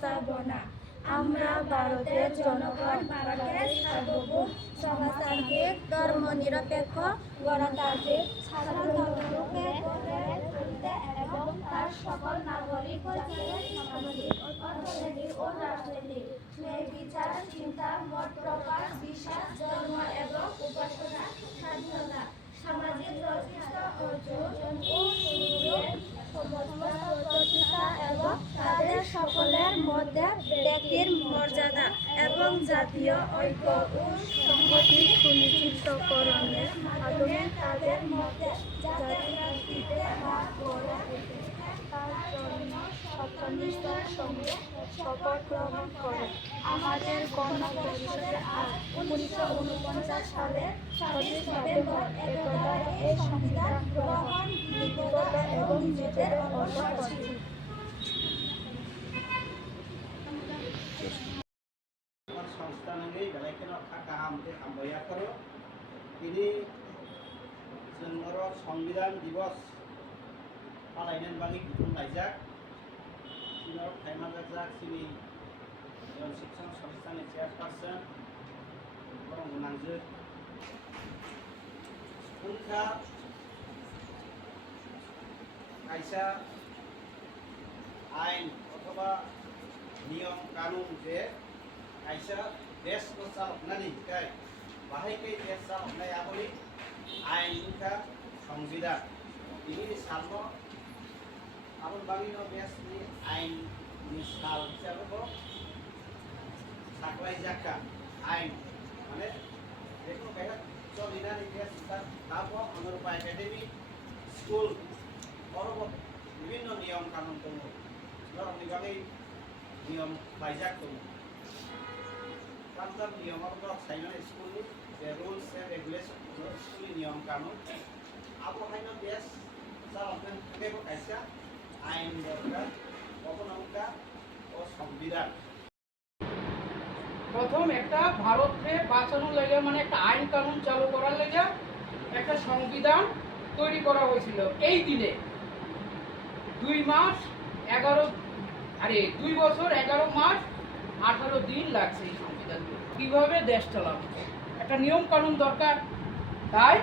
প্রস্তাবনা। আমরা ভারতের জনগণ ভারতের সার্বভৌম সমাজতান্ত্রিক ধর্মনিরপেক্ষ গণতান্ত্রিক সাধারণতন্ত্রকে গড়ে তুলতে এবং তার সকল নাগরিক জাতির সামাজিক অর্থনৈতিক ও রাজনৈতিক বিচার চিন্তা মত প্রকাশ বিশ্বাস ধর্ম এবং উপাসনা স্বাধীনতা সামাজিক প্রতিষ্ঠা অর্জন ও প্রতিষ্ঠা এবং তাদের সকলের মধ্যে ব্যক্তির মর্যাদা এবং জাতীয় ঐক্য ও সংহতি সুনিশ্চিতকরণের মাধ্যমে তাদের মধ্যে জাতীয় ভিত্তিতে ভাগ করে তার জন্য সত্যনিষ্ঠার সঙ্গে শপথ গ্রহণ করে। আমাদের গণপরিষদে আজ 1949 সালের 26 নভেম্বর একদা এই সংবিধান গ্রহণ লিপিবদ্ধ এবং নিজেদের অর্জন করছি। সংস্থাनङै बेलायखनो गाहामते हामबाया करो दिनै जोंनो संविधान दिवस फालायनायनि बागै बिथोन लायजाक दिनाव थाइमाजाक सिनि शिक्षण संस्थानि चेयारपारसन नांजो स्कुलखा आइसा आइन अथवा नियम कानून जे आइसा देश को चालकनानै काय बाहायकै देश चालकनाय आगोलि आइनखा संविधान बिनि सालनो आबन बागिनो देशनि आइननि साल हिसाबैबो साख्लाय जाखा आइन माने बेखौ बेहा चलिनानै देश दाबो अनुरूपा एकाडेमी स्कुल बरबो विभिन्न नियम कानून दङ धरमनि बागै नियम बायजाक दङ तब नियमों साइना स्कूल के रूल्स एंड रेगुलेशन स्कूल नियम कानून अब है देश चालक कैसा आईन दरकार অবনমকা ও সংবিধান প্রথম একটা ভারতকে বাঁচানোর লাগে মানে একটা আইন কানুন চালু করার লাগে একটা সংবিধান তৈরি করা হয়েছিল। এই দিনে 2 বছর 11 মাস 18 দিন লাগছে এই সংবিধান কিভাবে দেশ চালানো একটা নিয়ম কানুন দরকার, তাই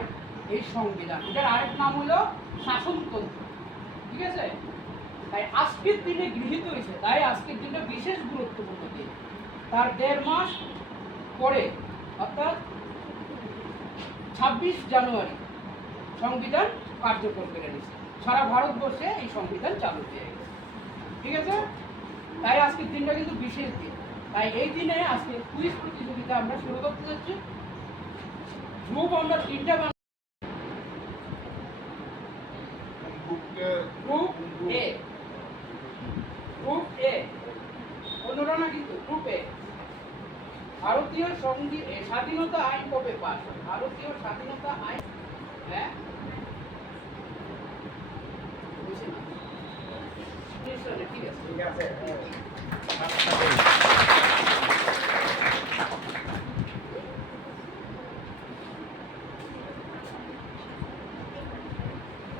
এই সংবিধান এটার আরেক নাম হলো শাসনতন্ত্র। ঠিক আছে, তাই আজকের দিনে গৃহীত হয়েছে, তাই আজকের দিনটা বিশেষ গুরুত্বপূর্ণ দিন। তার 1.5 মাস পরে অর্থাৎ 26 জানুয়ারি সংবিধান কার্যকর করে নিয়েছে। সারা ভারতবর্ষে এই সংবিধান চালু হয়ে গেছে। ঠিক আছে, তাই আজকের দিনটা কিন্তু বিশেষ দিন। তাই এই দিনে আজকে কুইজ প্রতিযোগিতা আমরা শুরু করতে যাচ্ছি। গ্রুপ আমরা 3টা গ্রুপ এ অন্যরা না কিন্তু গ্রুপ এ ভারতীয় স্বাধীনতা আইন কবে পাস হয়? ভারতীয় স্বাধীনতা আইন হ্যাঁ ঠিক আছে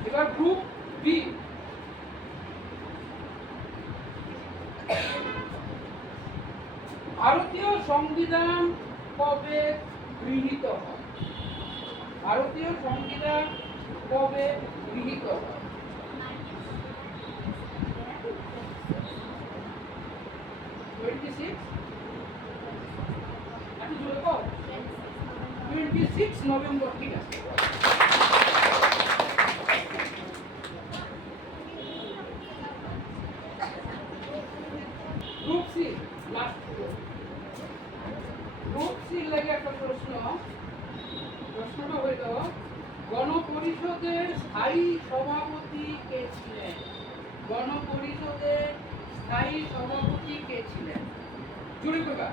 এবার গ্রুপ বি ভারতীয় সংবিধান কবে গৃহীত হয়? ভারতীয় সংবিধান কবে গৃহীত হয়? 26 নভেম্বর। ঠিক আছে, group C last group C লাগে একটা প্রশ্নটা হইল গণপরিষদের স্থায়ী সভাপতি কে ছিলেন? গণপরিষদের স্থায়ী সভাপতি কে ছিলেন? জুড়ে করবা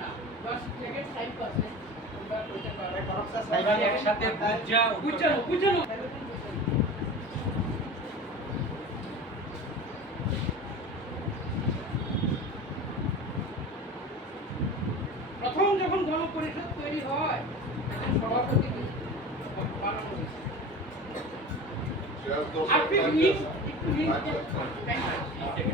না 10 সেকেন্ড টাইম পাচ্ছে তোমরা কইতে পারবে সবাই একসাথে বুঝানো প্রথম যখন গণপরিষদ তৈরি হয় তখন সভাপতি বানানো হয়েছে। আপনি একটু Thank you.